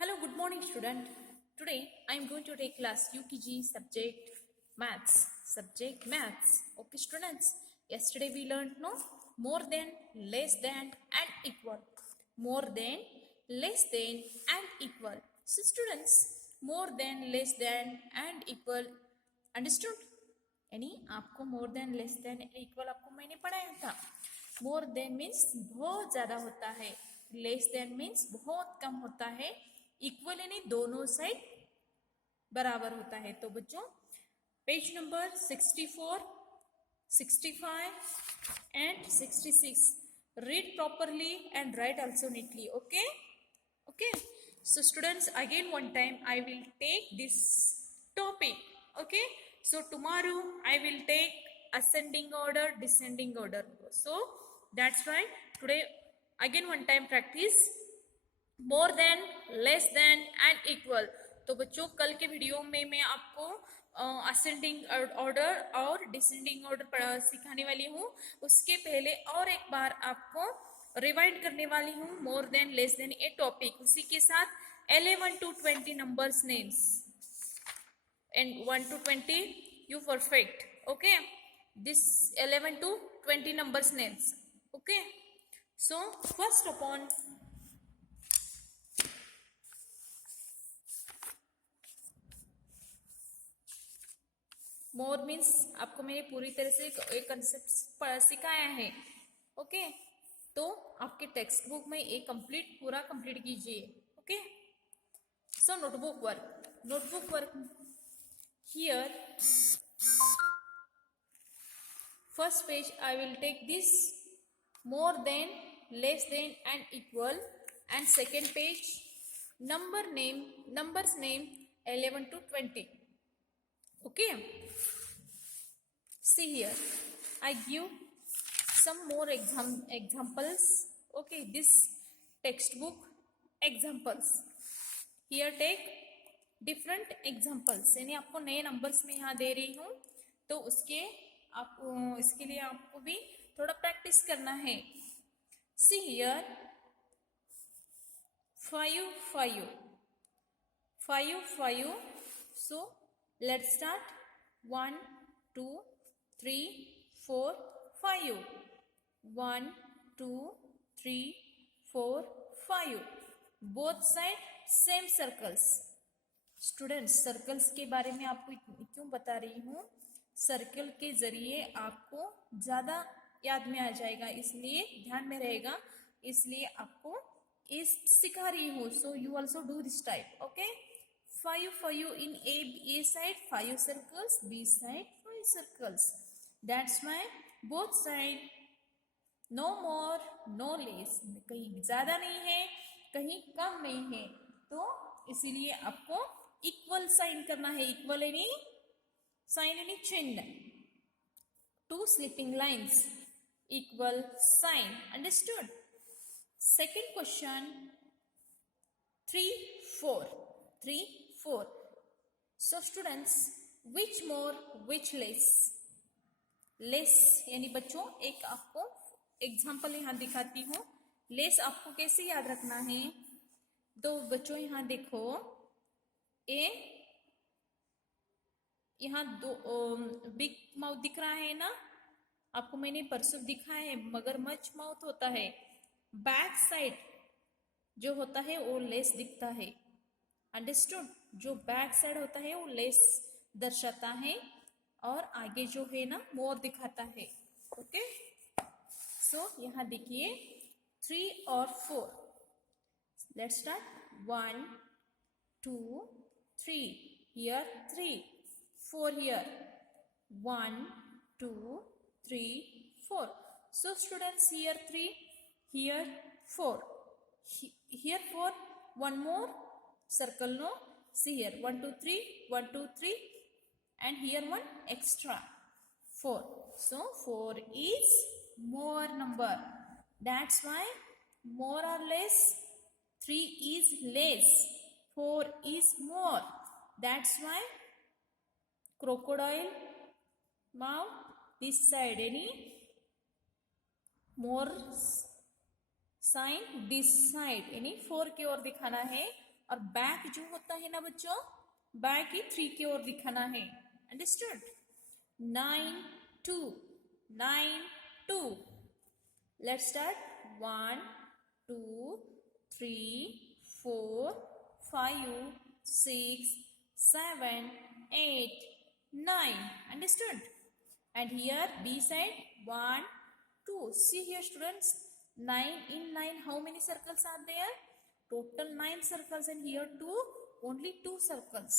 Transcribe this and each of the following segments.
Hello, good morning, student. Today I am going to take class UKG subject maths. Subject maths. Okay, students. Yesterday we learned no more than, less than, and equal. More than, less than, and equal. So, students, more than, less than, and equal. Understood? यानी आपको मोर than less than equal आपको मैंने पढ़ाया था. More than means बहुत ज्यादा होता है, लेस देन मीन्स बहुत कम होता है, इक्वल यानी दोनों साइड बराबर होता है. तो बच्चों page number 64, 65 and 66 read properly and write also neatly. Okay, so students, again one time I will take this topic. Okay, so tomorrow I will take ascending order, descending order. So that's why today again one time practice more than, less than and equal. तो बच्चों कल के video में मैं आपको ascending order और descending order सिखाने वाली हूँ. उसके पहले और एक बार आपको रिवाइंड करने वाली हूँ मोर देन, लेस देन ए टॉपिक. उसी के साथ 11 to 20 numbers names and 1 to 20 you perfect. Okay, this 11 to 20 numbers names. Okay, so first upon more means आपको मैंने पूरी तरह से एक कंसेप्ट सिखाया है. ओके, तो आपके टेक्स्ट बुक में एक पूरा कंप्लीट कीजिए. Okay, so notebook work here. First page I will take this more than, less than and equal, and second page numbers name 11 to 20. Okay, see here I give some more examples. Okay, this textbook examples. Here take different examples. यानी आपको नए numbers में यहाँ दे रही हूँ, तो इसके लिए आपको भी थोड़ा प्रैक्टिस करना है. See here 5. So let's start. 1 2 3 4 5. 1 2 3 4 5. Both side same circles. Students, circles के बारे में आपको क्यों बता रही हूँ? सर्कल के जरिए आपको ज्यादा याद में आ जाएगा, इसलिए ध्यान में रहेगा, इसलिए आपको इस सिखा रही हूँ. So you also do this type. Okay, 5 in A side 5 circles, B side 5 circles. That's why both side no more no less. कहीं ज्यादा नहीं है, कहीं कम नहीं है, तो इसीलिए आपको इक्वल साइन करना है. इक्वल यानी साइन यानी चिन्ह. 2 sleeping lines, equal sign. Understood? Second question 3 4. So students, which more, which less? Less यानी बच्चों एक आपको एग्जाम्पल यहाँ दिखाती हूँ. लेस आपको कैसे याद रखना है? तो बच्चों यहाँ देखो, यहाँ दो बिग माउथ दिख रहा है ना, आपको मैंने परसों दिखाया है. मगरमच्छ माउथ होता है. बैक साइड जो होता है वो लेस दिखता है. अंडरस्टूड? जो बैक साइड होता है वो लेस दर्शाता है, और आगे जो है ना मोर दिखाता है. ओके, सो यहाँ देखिए 3 और 4. Let's start. 1 2 3. Here 3. 4 here. 1 2 3 4. So students, here 3, here 4, here 4. One more circle, no? See here 1 2 3, 1 2 3, and here one extra 4. So 4 is more number. That's why more or less, 3 is less, 4 is more. That's why crocodile mouth this side, any more sign this side, यानी 4 की ओर दिखाना है. और back जो होता है ना बच्चों, बैक ही 3 की ओर दिखाना है। Understood? 9 2 9 2। Let's start. 1 2 3 4 5 6 7 8 9। Understood? And here B side 1 2. See here students, 9 in 9 how many circles are there? Total 9 circles, and here 2, only 2 circles.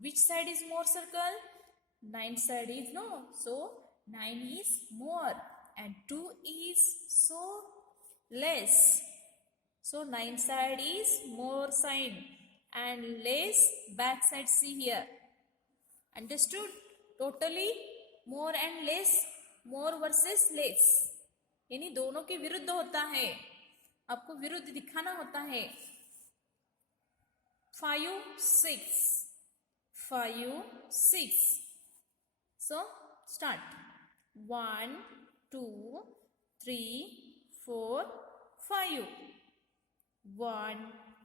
Which side is more circle? 9 side is no, so 9 is more and 2 is so less. So 9 side is more sign and less back side. See here. Understood? Totally more and less, more versus less, यानी दोनों के विरुद्ध होता है, आपको विरुद्ध दिखाना होता है। 5 6 5 6। So start। 1 2 3 4 5। 1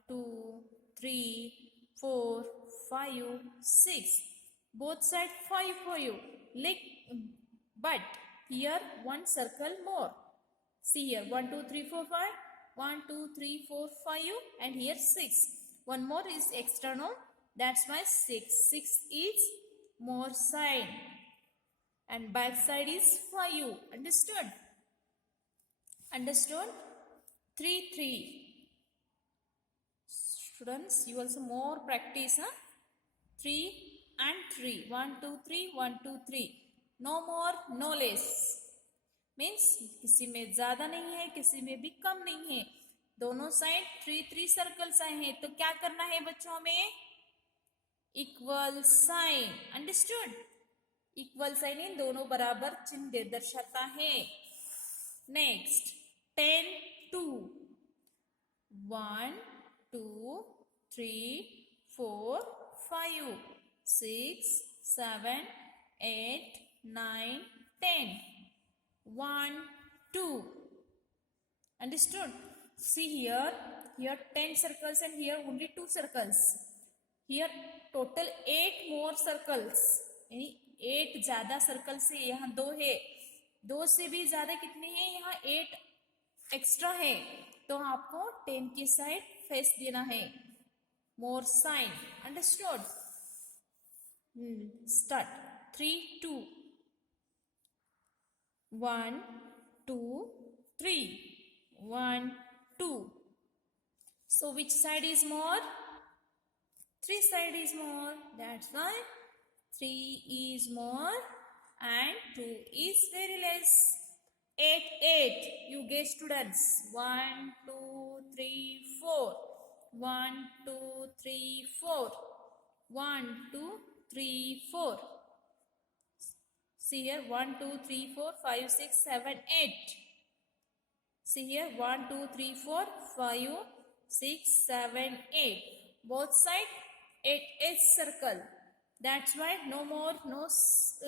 2 3 4 5 6। Both side 5 for you. But here one circle more. See here 1 2 3 4 5. 1 2 3 4 5 and here 6. One more is extra, no? That's why 6. 6 is more side and back side is 5. Understood? Understood? 3 3. Students, you also more practice, huh? 3 and 3. 1 2 3 1 2 3. No more, no less. Means किसी में ज्यादा नहीं है, किसी में भी कम नहीं है, दोनों साइड 3 3 सर्कल्स आए हैं। तो क्या करना है बच्चों में? Equal sign. Understood? Equal sign इन दोनों बराबर चिन्ह दर्शाता है। Next 10 2। 1 2 3 4 5 6 7 8 9 10। 1 2। Understood? See here 10 circles and here only 2 circles. Here total 8 more circles, यानी 8 ज्यादा सर्कल से यहाँ 2 है, 2 से भी ज्यादा कितने हैं? यहाँ 8 एक्स्ट्रा है, तो आपको 10 की साइड फेस देना है, मोर sign. Understood? Start. 3 2। 1 2 3 1 2। So which side is more? 3 side is more. That's why 3 is more and 2 is very less. 8 8. You guess students. 1 2 3 4. 1 2 3 4. 1 2 3 4. See here 1 2 3 4 5 6 7 8. See here 1 2 3 4 5 6 7 8. Both side 8 circle. That's why no more, no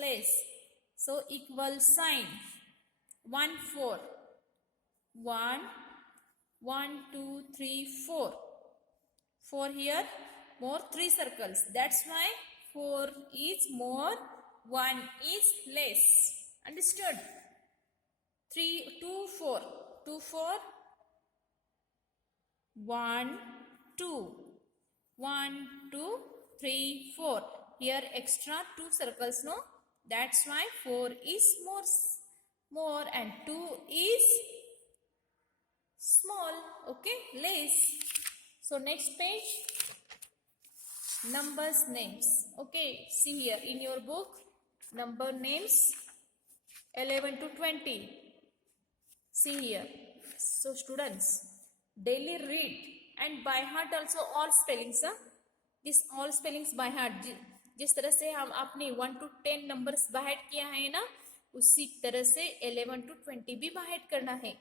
less. So equal sign. 1 4. 1 1 2 3 4. 4 here, more 3 circles. That's why 4 is more, 1 is less. Understood? 3 2 4. 2 4. 1 2. 1 2 3 4. Here extra 2 circles, no? That's why 4 is more and 2 is small. Okay, less. So next page, numbers names. Okay, see here in your book, number names 11 to 20. See here. So students, daily read and by heart also all spellings. This all spellings by heart. जिस तरह से हम आपने 1 to 10 numbers by heart किया है ना, उसी तरह से 11 to 20 भी बाय हार्ट करना है।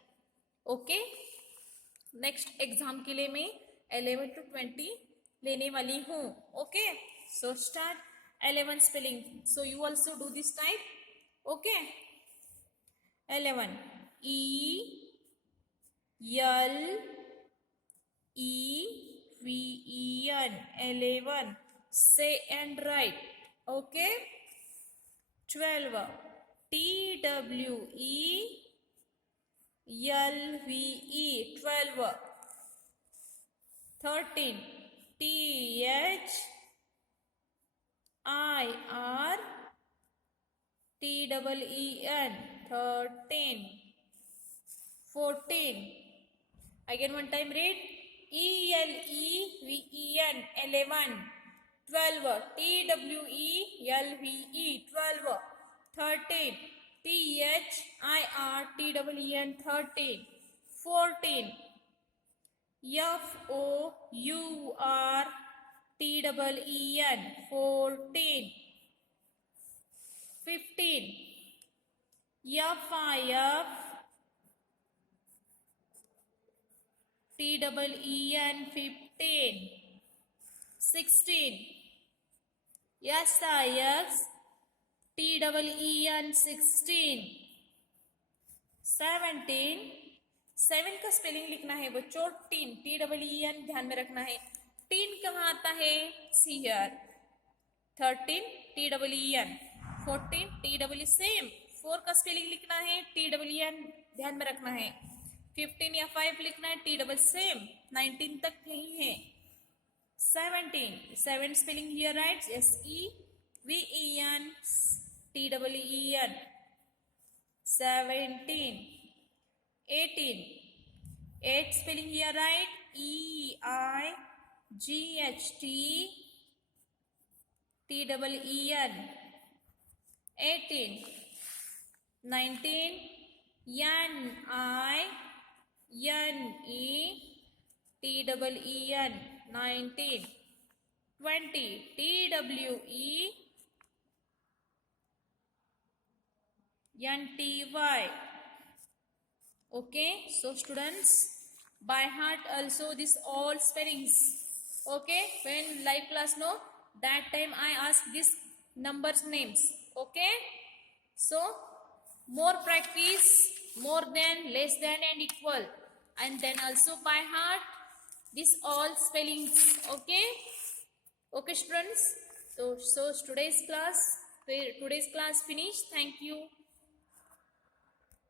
ओके, नेक्स्ट एग्जाम के लिए मैं 11 to 20 लेने वाली हूँ। Okay, so start 11 spelling. So you also do this type. Okay, 11 E L E V 11. Say and write. Okay. 12. TWELVE. 12. 13. THIRTEEN. 13. 14. Again one time read. ELEVEN. 11. 12. TWELVE. 12. 13. THIRTEEN. 13. 14. FOURTEEN. 14. 15. FIFTEEN. 15. 16. SIXTEEN. 16. 17. 7 का spelling लिखना है बच्चों. Tin. TEEN ध्यान में रखना है. Tin कहाँ आता है? See here. 13 TEEN. 14 TEE same. 4 का स्पेलिंग लिखना है. TEEN ध्यान में रखना है. 15 या 5 लिखना है. TEE same. 19 तक नहीं है. 17. 7 spelling here right. SEVEN. TEEN. 17. 18. 8 spelling here right. EIGHTTEEN. 18. 19. NINETEEN. 19. 20. TWENTY. Okay, so students, by heart also this all spellings. Okay, when live class no, that time I ask this numbers names. Okay, so more practice, more than, less than and equal, and then also by heart this all spellings. Okay, okay students. So today's class finished. Thank you.